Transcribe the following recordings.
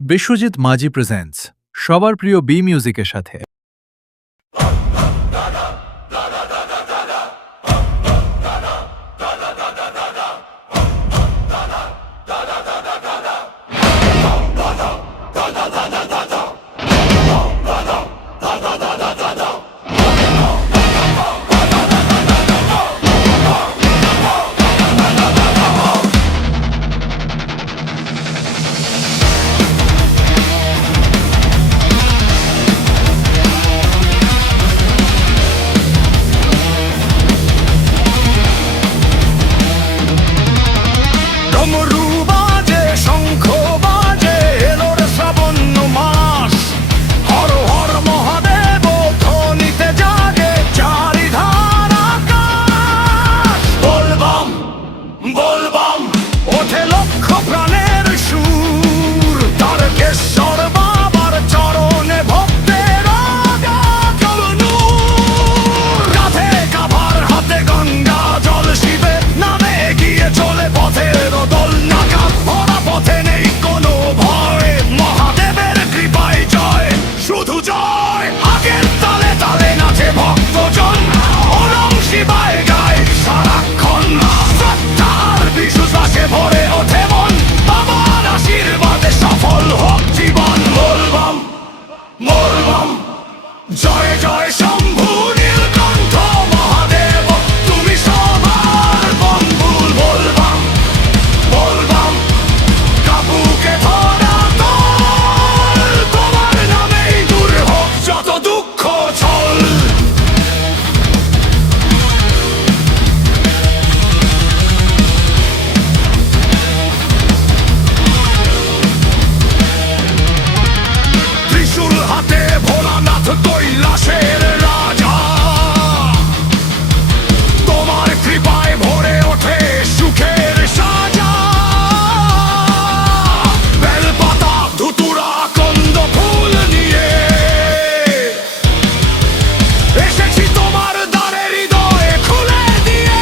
বিশ্বজিৎ মাঝি presents সবার প্রিয় B মিউজিকের সাথে জয় জয় শম্ভু নীলকণ্ঠ মহাদেব তুমি সবার বন্ধু বলবাম বলবাম কাপুকে ধরা তোল তোমার নামেই দূর হোক যত দুঃখ ছল ত্রিশূল হাতে ভোলানাথ কৈলাসের রাজা তোমার কৃপায় ভরে ওঠে সুখের সাজা বেলপাতা ধুতুরা কন্দ ফুল নিয়ে এসেছি তোমার দ্বারে হৃদয় খুলে দিয়ে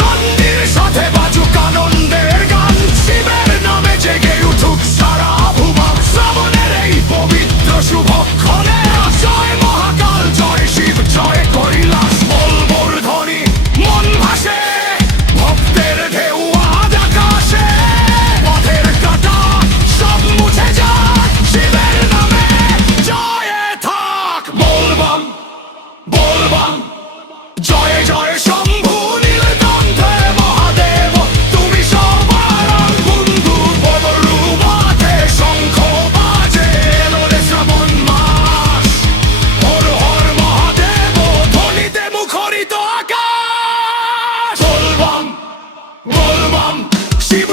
নন্দীর সাথে বাজুক আনন্দের গান শিবের নামে জেগে উঠুক সারা ভুবন শ্রাবণের এই পবিত্র শুভক্ষণে জয় মহাকাল জয় শিব জয় কৈলাস বলবর ধ্বনি মন ভাসে ভক্তের ঢেউ আজ আকাশে পথের কাটা সব মুছে যায় শিবের নামে জয়ে থাক বলবাম বলবাম জয় জয় শম্ভু নীলকণ্ঠে মহাদেব তুমি সবার বন্ধু বদরুবাতে শঙ্খ বাজে এলো রে শ্রাবণ মাস হর হর মহাদেব ধ্বনিতে মুখরিত আকাশ বলবাম বলবাম শিব